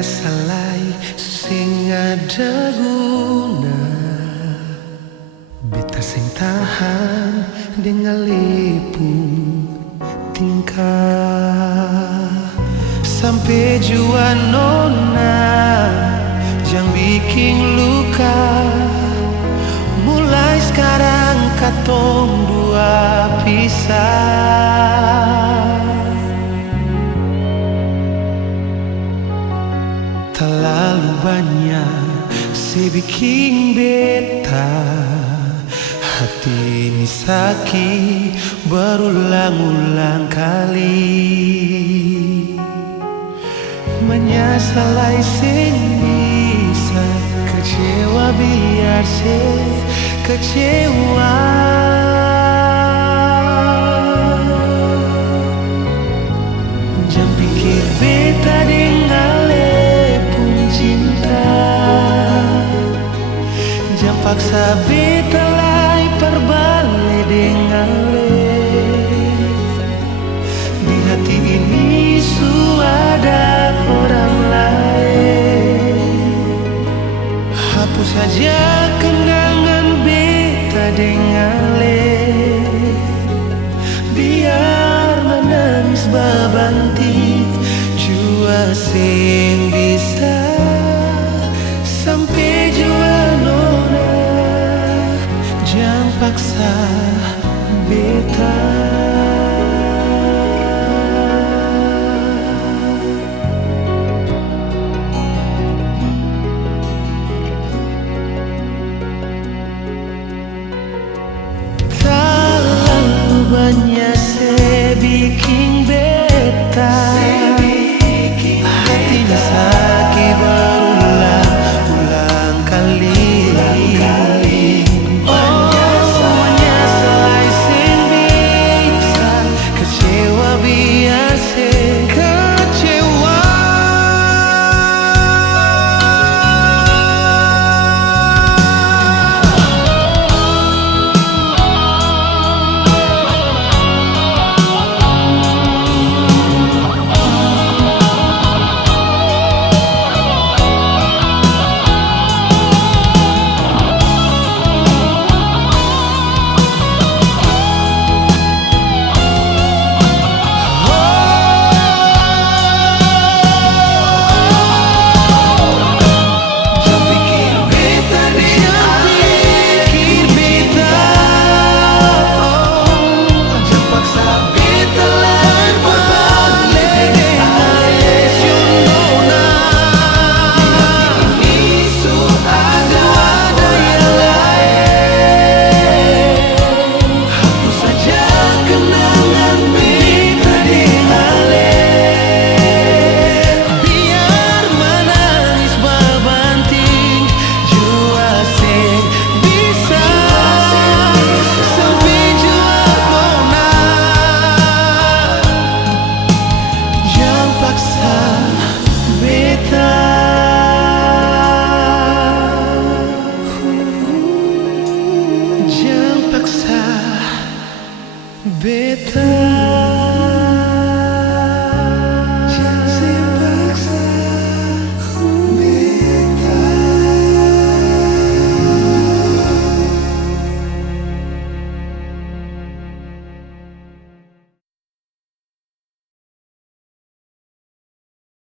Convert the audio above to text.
salai sing ada guna, beta sing tahan dengan lepu tingkah sampai jua nona jangan bikin luka. Mulai sekarang katong dua pisah. Terlalu banyak saya bikin beta hati ini sakit berulang-ulang kali. Menyesalai sing bisa kecewa biar saya kecewa. Jangan pikir beta dengan lepun cinta, jangan paksa beta lai perbalik dengan le. Di hati ini sudah orang lain. Hapus saja kenangan beta dengan le, biar menangis babanti jua sing bisa sampai jua nona. Jangan paksa beta. Banyak saya bikin